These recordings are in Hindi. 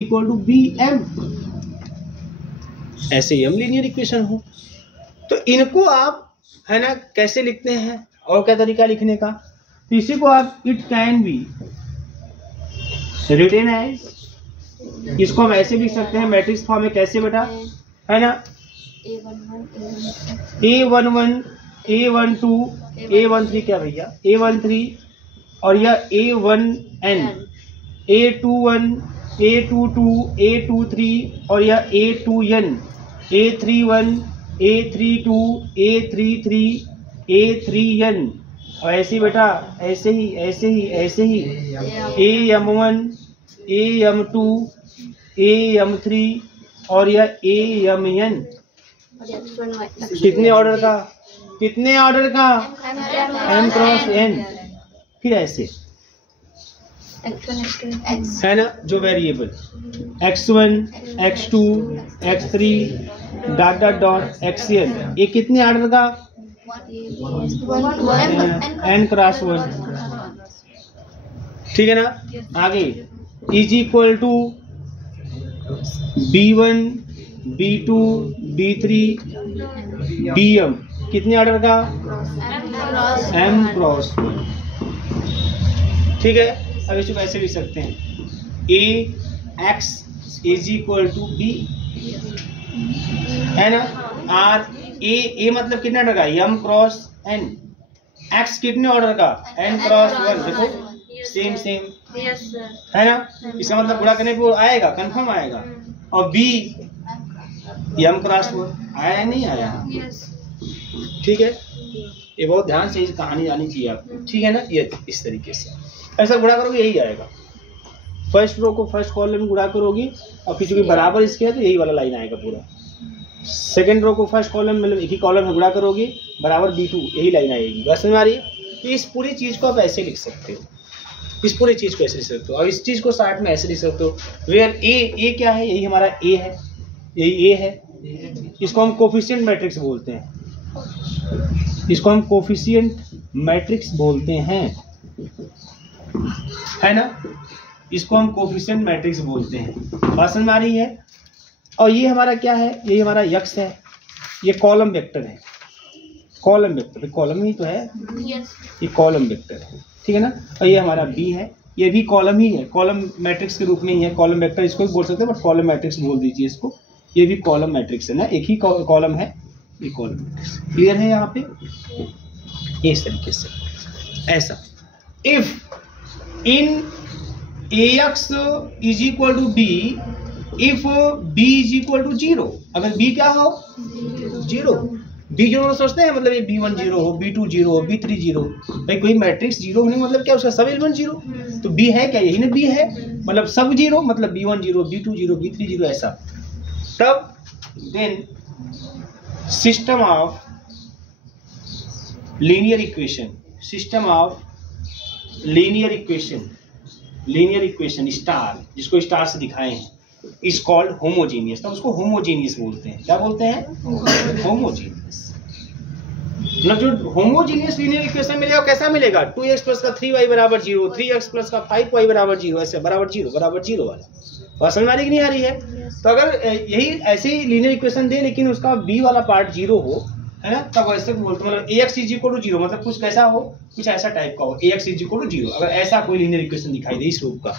इक्वल टू बी एम, ऐसे एम लीनियर इक्वेशन हो तो इनको आप है ना कैसे लिखते हैं और क्या तरीका लिखने का, तो इसी को आप it can be written as, इसको हम ऐसे लिख सकते हैं मैट्रिक्स फॉर्म में, कैसे बेटा है ना A11 A12 A13 क्या भैया A13 और यह A1n A21 A22 A23 और यह A2n A31 A32 A33 A3n और ऐसे ही बेटा ऐसे ही AM1 AM2 AM3 और यह AMN कितने ऑर्डर का m क्रॉस n, फिर ऐसे है ना जो variable x1 x2 x3 dot dot dot xn, ये कितने ऑर्डर का n क्रॉस 1, ठीक है ना। आगे is equal to b1 b2 b3 bm, कितने ऑर्डर का m क्रॉस 1, ठीक है। अब इसको ऐसे लिख सकते हैं a x is equal to b, है ना। r a मतलब कितने ऑर्डर का m क्रॉस n, x कितने ऑर्डर का n क्रॉस 1, देखो सेम है ना, इसका मतलब गुणा करने पे आएगा कंफर्म आएगा। और b m क्रॉस 1 आया नहीं आया, ठीक है। ये बहुत ध्यान से इस कहानी आनी चाहिए आपको, ठीक है ना। ये इस तरीके से ऐसा गुणा करोगे यही आएगा, फर्स्ट रो को फर्स्ट कॉलम में गुणा करोगी और फिर चूंकि बराबर इसके है तो यही वाला लाइन आएगा पूरा। सेकंड रो को फर्स्ट कॉलम मतलब एक ही कॉलम में गुणा करोगे बराबर b2, यही लाइन आएगी। बस समझ आ रही है कि इस पूरी चीज को आप ऐसे लिख सकते हो, इस पूरी चीज को ऐसे लिख सकते हो और इस चीज को साथ में ऐसे लिख सकते हो। वेयर ए क्या है, यही हमारा ए है, यही ए है। इसको हम कोफिशिएंट मैट्रिक्स बोलते हैं, इसको हम कोफिशिएंट मैट्रिक्स बोलते हैं, है ना। इसको हम कोफिशिएंट मैट्रिक्स बोलते हैं, बात समझ में आ रही है। और ये हमारा क्या है, ये हमारा यक्स है, ये कॉलम वेक्टर है, कॉलम वेक्टर, कॉलम ही तो है, ये कॉलम वेक्टर है, ठीक है ना। और ये हमारा बी है, ये भी कॉलम ही है, कॉलम मैट्रिक्स के रूप में ही है, कॉलम वेक्टर इसको भी बोल सकते हैं बट कॉलम मैट्रिक्स बोल दीजिए इसको। ये भी कॉलम मैट्रिक्स है ना, एक ही कॉलम है, ये कॉलम मैट्रिक्स क्लियर है यहाँ पे। इस तरीके से ऐसा if in ax is equal to b if b is equal to 0, अगर b क्या हो 0, b 0 सोचते हैं मतलब ये b1 0 हो, b2 0 हो, b3 0, भाई कोई मैट्रिक्स 0 होने मतलब क्या उसका सब एलिमेंट 0, तो b है क्या, यही ना b है, मतलब सब 0 मतलब b1 0 b2 0 b3 0 ऐसा। तब then system of linear equation, system of linear equation star, जिसको स्टार से दिखाए हैं, इज कॉल्ड होमोजीनियस। तब उसको होमोजीनियस बोलते हैं, क्या बोलते हैं होमोजीनियस। मतलब जो होमोजीनियस लीनियर इक्वेशन मिलेगा कैसा मिलेगा, 2x प्लस का 3y बराबर 0, 3x प्लस का 5y बराबर 0, ऐसे बराबर 0 वाला। बात समझ में आ रही कि नहीं आ रही है। तो अगर यही ऐसे ही लीनियर इक्वेशन दे लेकिन उसका b वाला पार्ट 0 हो, है ना, तब ऐसे बोलते हैं मतलब ax इज इक्वल टू 0, मतलब कुछ कैसा हो, कुछ ऐसा टाइप का हो, ax इज इक्वल टू 0। अगर ऐसा कोई लीनियर इक्वेशन दिखाई दे इस रूप का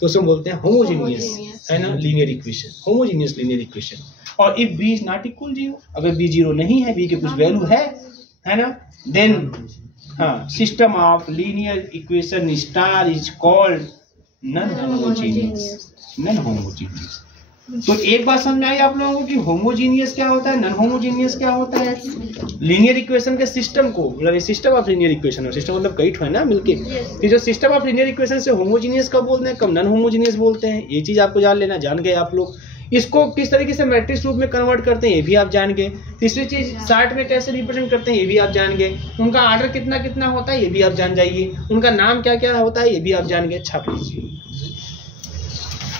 तो उसे बोलते हैं होमोजीनियस, है ना, linear equation, homogeneous linear equation. और if b is not equal 0, अगर b 0 नहीं है, b के कुछ वैल्यू है ना, देन हाँ system of linear equation star is called non homogeneous. तो एक बात समझ में आई आप लोगों को कि होमोजीनियस क्या होता है, नॉन होमोजीनियस क्या होता है। लीनियर इक्वेशन के सिस्टम को मतलब system of linear equation, system मतलब कई ठो है ना मिलके, कि जो सिस्टम ऑफ लीनियर इक्वेशन से होमोजीनियस कब बोलते हैं, कब नॉन होमोजीनियस बोलते हैं, ये चीज आपको जान लेना। जान गए आप लोग इसको किस तरीके से मैट्रिक्स रूप में कन्वर्ट करते हैं, ये भी आप जान गए। तीसरी चीज चार्ट में कैसे रिप्रेजेंट करते हैं, ये भी आप जान गए। उनका ऑर्डर कितना कितना होता है, ये भी आप जान जाइए। उनका नाम क्या क्या होता है, ये भी आप जान गए। छाप लीजिए,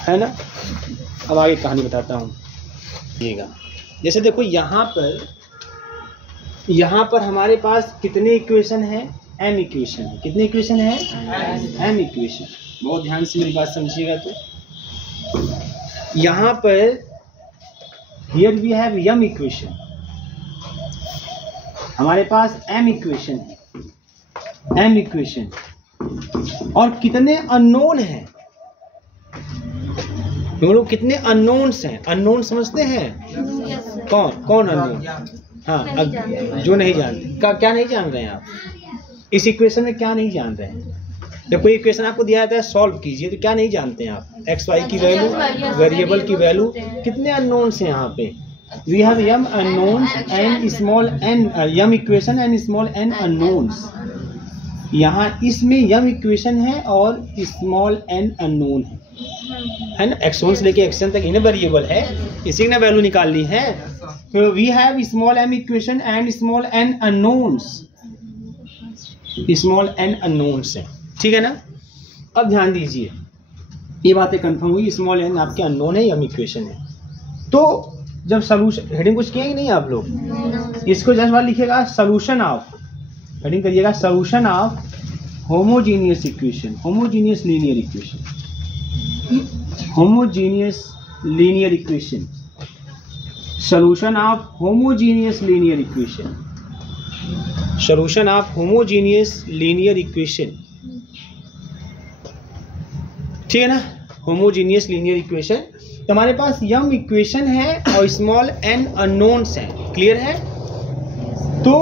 है ना। अब आगे कहानी बताता हूँ। जैसे देखो यहाँ पर हमारे पास कितने इक्वेशन है, m इक्वेशन है। कितने इक्वेशन है, m इक्वेशन। बहुत ध्यान से मेरी बात समझिएगा। तो यहाँ पर here we have m equation, हमारे पास m इक्वेशन है, m इक्वेशन, और कितने अननोन हैं, हम लोग कितने अननोन्स हैं, अननोन समझते हैं? कौन कौन अननोन? हाँ, जो नहीं जानते। क्या नहीं जान रहे हैं आप इस इक्वेशन में? क्या नहीं जान रहे हैं? जब कोई इक्वेशन आपको दिया जाता है सॉल्व कीजिए, तो क्या नहीं जानते हैं आप? एक्स वाई की वैल्यू, वेरिएबल की वैल्यू, कितने अननोन्स हैं यहाँ पे? We have m unknowns and small n, m equation and small n unknowns. यहाँ इसमें m इक्वेशन है और स्मॉल n अननोन है ना? x1 से लेके xn तक इन्हें वेरिएबल है, इसी ने वैल्यू निकालनी है। तो we have small m equation and small n unknowns, small n unknowns है, ठीक है ना? अब ध्यान दीजिए, ये बातें कंफर्म हुई, स्मॉल n आपके अननोन है, m इक्वेशन है। तो जब सॉल्यूशन, हेडिंग कुछ किए कि नहीं आप लोग? इसको जस्ट बार लिखिएगा सॉल्यूशन ऑफ, हेडिंग करिएगा solution of homogeneous equation, homogeneous linear equation, homogeneous linear equation, solution of homogeneous linear equation, solution of homogeneous linear equation, ठीक है ना? Homogeneous linear equation. तो हमारे पास m इक्वेशन है और स्मॉल n अननोन्स हैं, क्लियर है? तो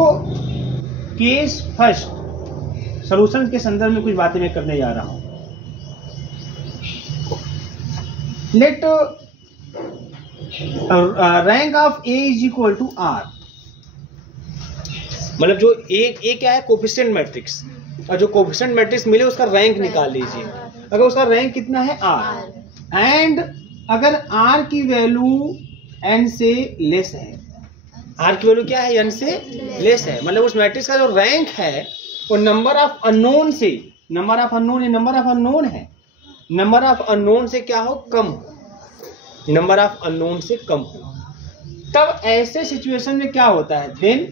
केस फर्स्ट, सॉल्यूशन के संदर्भ में कुछ बातें मैं करने जा रहा हूं। Let rank of a is equal to r, मतलब जो ए क्या है? कोफिशिएंट मैट्रिक्स, और जो कोफिशिएंट मैट्रिक्स मिले उसका रैंक निकाल लीजिए। अगर उसका रैंक कितना है? r, एंड अगर r की वैल्यू n से लेस है, r की वैल्यू क्या है? n से लेस है, मतलब उस मैट्रिक्स का जो रैंक है वो नंबर ऑफ अननोन से, number of unknown, number of unknown है, नंबर ऑफ अननोन से क्या हो? कम, नंबर ऑफ अननोन से कम हो। तब ऐसे सिचुएशन में क्या होता है? देन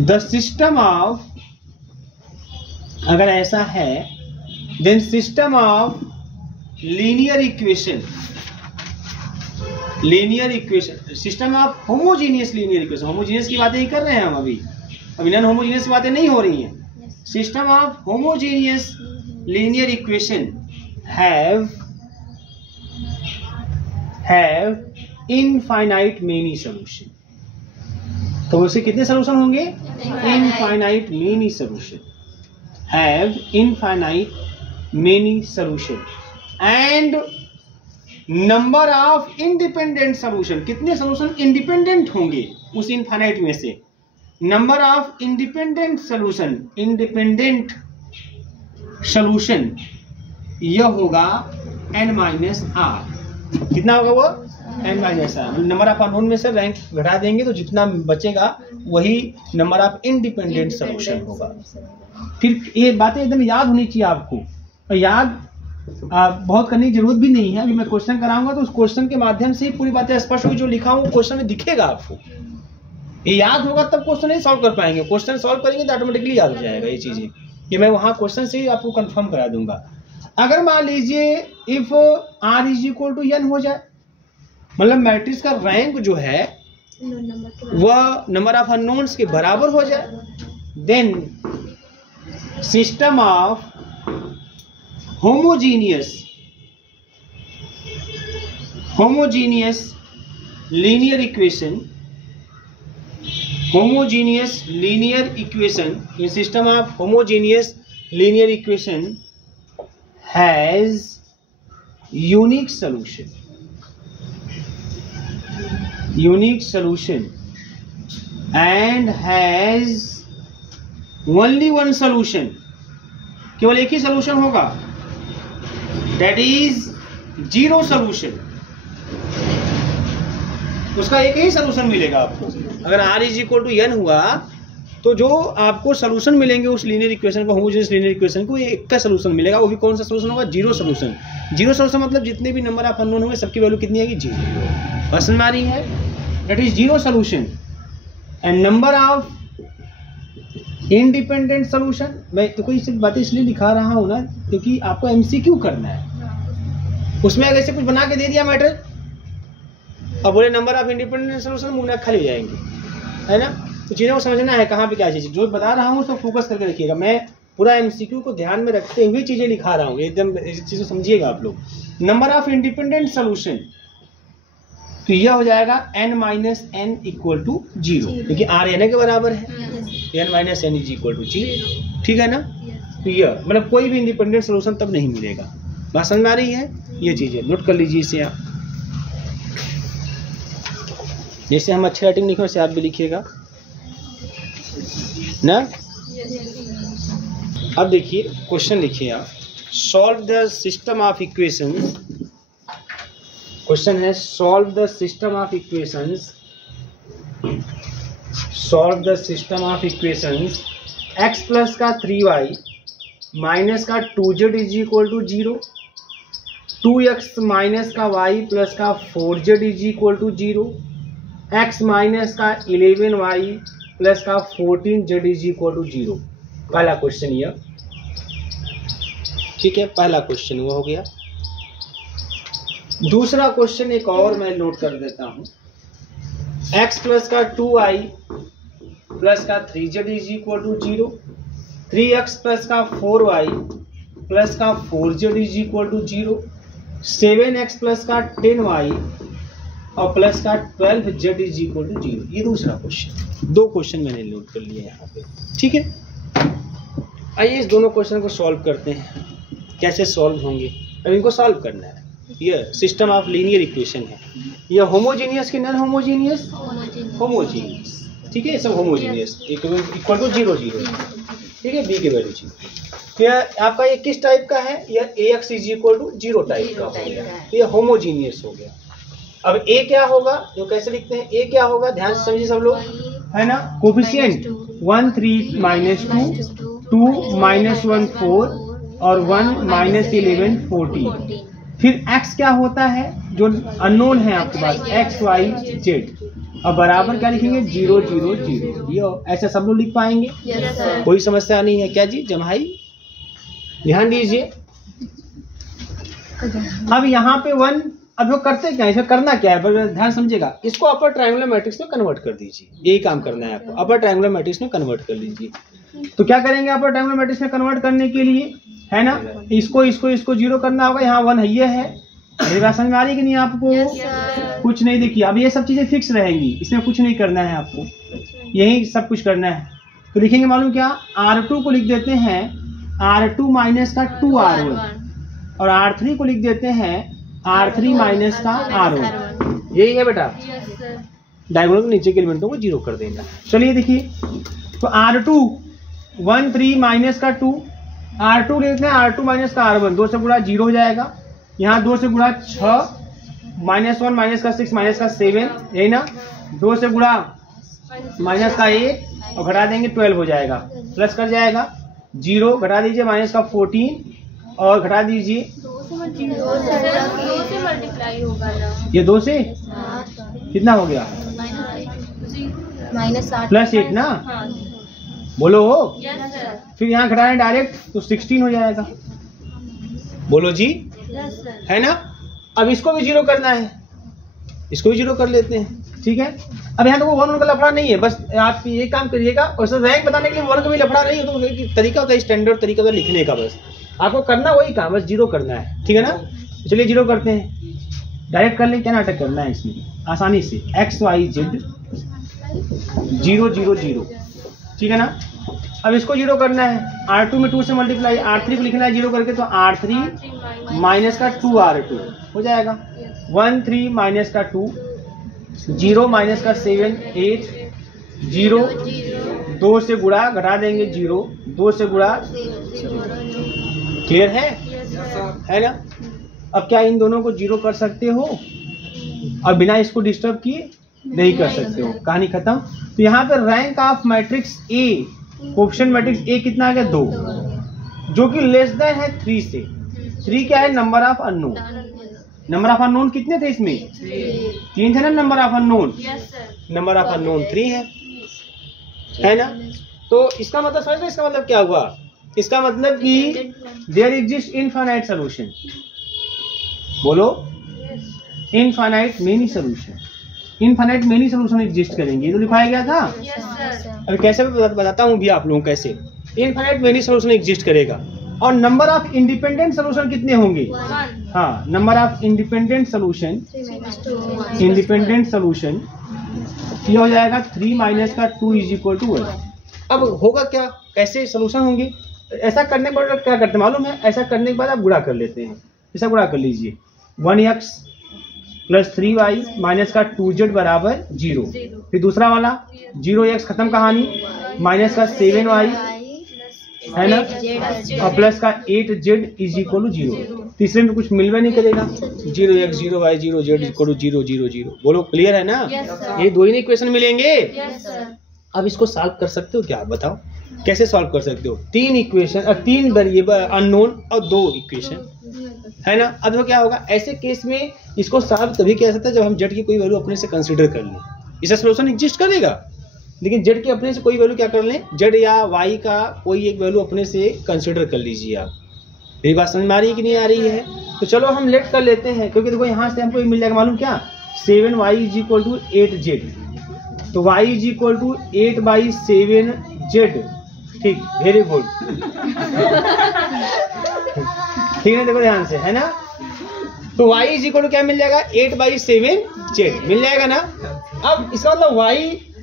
द सिस्टम ऑफ, अगर ऐसा है, then system of linear equation, linear equation, system of homogeneous linear equation, homogeneous की बातें ही कर रहे हैं हम अभी नॉन होमोजीनियस की बातें नहीं हो रही हैं। System of homogeneous linear equation have infinite many solution. तो उसे कितने सॉल्यूशन होंगे? Infinite many solution, have infinite many solution, and number of independent solution, कितने सॉल्यूशन इंडिपेंडेंट होंगे उस इनफाइनाइट में से? Number of independent solution, independent solution यह होगा n माइनस r। कितना होगा वो? n minus r। Number of unknown में से रैंक घटा देंगे तो जितना बचेगा वही नंबर ऑफ इंडिपेंडेंट सॉल्यूशन होगा। फिर ये बातें एकदम याद होनी चाहिए आपको, और याद बहुत करने की जरूरत भी नहीं है। अभी मैं क्वेश्चन कराऊंगा तो उस क्वेश्चन के माध्यम से पूरी बातें स्पष्ट होगी, जो लिखा हूँ क्वेश्चन में दिखेगा आपको। ये याद होगा तब क्वेश्चन नहीं सॉल्व कर पाएंगे, क्वेश्चन सॉल्व करेंगे तो ऑटोमेटिकली याद हो जाएगा ये चीजें। ये मैं वहां क्वेश्चन से ही आपको कंफर्म करा दूंगा। अगर मान लीजिए if r is equal to n हो जाए, मतलब मैट्रिक्स का रैंक जो है वह नंबर ऑफ अननोन्स के बराबर हो जाए, then system of homogeneous linear equation, homogeneous linear equation, in system of homogeneous linear equation has unique solution, and has only one solution, केवल एक ही solution होगा, that is zero solution। उसका एक ही सोल्यूशन मिलेगा आपको। अगर r is equal to n हुआ तो जो आपको सोल्यूशन मिलेंगे उस लीनियर इक्वेशन को, होमोजेनियस लीनियर इक्वेशन को, ये एक का सोल्यूशन मिलेगा। वो भी कौन सा सोल्यूशन होगा? Zero solution. जीरो सोल्यूशन मतलब जितने भी नंबर ऑफ अननोन होंगे सबकी वैल्यू कितनी आएगी? जीरो। बस समझ आ रही है? That is zero solution and number of independent solution. मैं तो कोई बातें इसलिए दिखा रहा हूँ ना क्योंकि आपको MCQ करना है। उसमें अगर ऐसे कुछ बना के दे दिया मैटर और बोले नंबर ऑफ इंडिपेंडेंट सोल्यूशन, मुंह ना खाली हो जाएंगे, है ना। तो चीज़ों को समझना है कहाँ पे क्या चीज़, जो बता रहा हूँ उसको फोकस करके रखिएगा। मैं पूरा एमसीक्यू को ध्यान में रखते हुए चीज़ें लिखा रहा हूँ, एकदम चीज़ को समझिएगा आप लोग। नंबर ऑफ इंडिपेंडेंट सोल्यूशन, तो यह हो जाएगा n minus N equal to 0, क्योंकि r n के बराबर है, n minus N is equal to 0, ठीक है ना। तो यह मतलब कोई भी इंडिपेंडेंट सोल्यूशन तब नहीं मिलेगा। बात समझ में आ रही है? ये चीज़ें नोट कर लीजिए इसे आप। जैसे हम अच्छे राइटिंग लिखे वैसे आप भी लिखिएगा ना। अब देखिए क्वेश्चन लिखिए आप, solve the system of equations. Question है solve the system of equations, solve the system of equations x plus का 3y माइनस का 2z is equal to 0, 2x minus का y प्लस का 4z is equal to 0, x minus का 11y प्लस का 14z इज इक्वल टू 0। पहला क्वेश्चन यह, ठीक है, पहला क्वेश्चन वो हो गया। दूसरा क्वेश्चन एक और मैं नोट कर देता हूं, x प्लस का 2y प्लस का 3z is equal to 0, 3x plus का 4y प्लस का 4z is equal to 0, 7x plus का 10y और प्लस का 12z इज इक्वल टू 0। ये दूसरा क्वेश्चन, दो क्वेश्चन मैंने नोट कर लिए यहाँ पे, ठीक है। आइए इस दोनों क्वेश्चन को सॉल्व करते हैं। कैसे सॉल्व होंगे, अब इनको सॉल्व करना है। ये सिस्टम ऑफ लीनियर इक्वेशन है, ये होमोजीनियस कि नॉन होमोजीनियस, होमोजीनियस, ठीक है, सब होमोजीनियस, इक्वल टू 0 0, ठीक है, बी की वैल्यू 0। यह आपका ये किस टाइप का है, यह ax is equal to 0 type का हो गया, तो ये होमोजीनियस हो गया। अब a क्या होगा, जो कैसे लिखते हैं, a क्या होगा, ध्यान से समझिए सब लोग, है ना। कोफिशिएंट 1 3 माइनस 2 2 माइनस 1 4 और 1 माइनस 11 14। फिर x क्या होता है, जो अननोन है आपके पास, x y z, अब बराबर क्या लिखेंगे 0 0 0। ये ऐसा सब लोग लिख पाएंगे, कोई समस्या नहीं है क्या जी जमाई, ध्यान दीजिए। अब यहाँ पे 1, अब वो करते क्या, इसमें करना क्या है, ध्यान समझिएगा। इसको अपर ट्रायंगुलर मैट्रिक्स में कन्वर्ट कर दीजिए, यही काम करना है आपको, अपर ट्रायंगुलर मैट्रिक्स में कन्वर्ट कर लीजिए। तो क्या करेंगे अपर ट्रायंगुलर मैट्रिक्स में कन्वर्ट करने के लिए, है ना, इसको 0 करना होगा, यहाँ 1 ये है। मेरी बात समझ में आ रही कि नहीं आपको? कुछ नहीं, देखिए अब ये सब चीजें फिक्स रहेंगी, इसमें कुछ नहीं करना है आपको, यही सब कुछ करना है। तो लिखेंगे मालूम क्या, R2 को लिख देते हैं R2 माइनस का 2R1 और R3 को लिख देते हैं R3 माइनस का R1। यही है बेटा, डायगोनल के नीचे के एलिमेंटों को 0 कर देना। चलिए देखिए, तो R2 1 3 माइनस का 2, R2 लिखते हैं R2 माइनस का R1, 2 से गुणा 0 हो जाएगा, यहाँ 2 से गुणा 6 माइनस 1 माइनस का 6 माइनस का 7, यही ना, 2 से गुणा माइनस का 1 और घटा देंगे 12 हो जाएगा, प्लस कर जाएगा 0, घटा दीजिए माइनस का 14 और घटा दीजिए 2 से मल्टीप्लाई होगा ना, ये 2 से कितना हो गया, -8 प्लस 8 ना, बोलो हो। फिर यहाँ घटाएं डायरेक्ट तो 16 हो जाएगा, बोलो जी, है ना। अब इसको भी 0 करना है, इसको भी 0 कर लेते हैं, ठीक है। अब यहाँ तो वो 1 का लफड़ा नहीं है, बस आप ये काम करिएगा, और सर रैंक बताने के लिए 1 का भी लफड़ा नहीं है, तो तरीका होता है स्टैंडर्ड तरीका होता है लिखने का, बस आपको करना वही काम, बस 0 करना है, ठीक है ना। चलिए 0 करते हैं, डायरेक्ट कर ले, क्या नाटक करना है इसमें आसानी से, x y z 0 0 0, ठीक है ना। अब इसको 0 करना है, R2 में 2 से मल्टीप्लाई, R3 को लिखना है 0 करके, तो R3 माइनस का 2R2 हो जाएगा, 1 3 माइनस का 2, 0 माइनस का 7 8 0, 2 से गुणा, घटा देंगे 0, 2 से गुणा, क्लियर है ना। अब क्या इन दोनों को 0 कर सकते हो, और बिना इसको डिस्टर्ब किए नहीं कर सकते हो, कहानी खत्म। तो यहाँ पे rank of matrix A, coefficient matrix A कितना आ गया 2, जो कि लेस देन है 3 से। 3 क्या है, number of unknown, number of unknown कितने थे इसमें, 3 थे ना number of unknown, number of unknown 3 है ना। तो इसका मतलब समझ लो, इसका मतलब क्या हुआ, इसका मतलब कि देयर एग्जिस्ट इनफाइनाइट सॉल्यूशन, बोलो, infinite many solution, infinite many solution exist करेंगे, ये तो लिखाया गया था। अभी कैसे बताता हूँ भी आप लोगों को कैसे इनफाइनाइट मेनी सोल्यूशन एग्जिस्ट करेगा। और नंबर ऑफ इंडिपेंडेंट सोल्यूशन कितने होंगे? हाँ, number of independent solution, independent solution ये हो जाएगा 3 माइनस का 2 इज इक्वल टू 1। अब होगा क्या, कैसे सोल्यूशन होंगे? ऐसा करने के बाद क्या करते हैं मालूम है? ऐसा करने के बाद आप गुणा कर लेते हैं, ऐसा गुणा कर लीजिए, 1x प्लस 3y माइनस का 2z बराबर 0। फिर दूसरा वाला 0x खत्म कहानी, माइनस का 7y है ना, और प्लस का 8z इज इक्वल टू 0। तीसरे में कुछ मिलवे नहीं करेगा, 0x 0y 0z equal to 0 0 0। बोलो क्लियर है ना? ये दो ही इक्वेशन मिलेंगे। अब इसको सॉल्व कर सकते हो क्या, आप बताओ कैसे सॉल्व कर सकते हो? 3 इक्वेशन, 3 वेरिएबल अननोन और 2 इक्वेशन है ना। अब तो क्या होगा ऐसे केस में, इसको सॉल्व तभी किया जा सकता है जब हम z की कोई वैल्यू अपने से कंसीडर कर लें, इसका सॉल्यूशन एग्जिस्ट करेगा। लेकिन z के अपने से कोई वैल्यू क्या कर लें, z या y का कोई एक वैल्यू अपने से कंसीडर कर लीजिए आप। मेरी बात समझ में आ रही है कि नहीं आ रही है? तो चलो हम लेट कर लेते हैं, क्योंकि देखो यहाँ से हमको मिल जाएगा मालूम क्या, 7y is equal to 8z, तो y is equal to 8/7z। ठीक, वेरी गुड। ठीक है, देखो ध्यान से, है ना। तो y इज इक्वल टू क्या मिल जाएगा, 8/7z मिल जाएगा ना। अब इसका मतलब y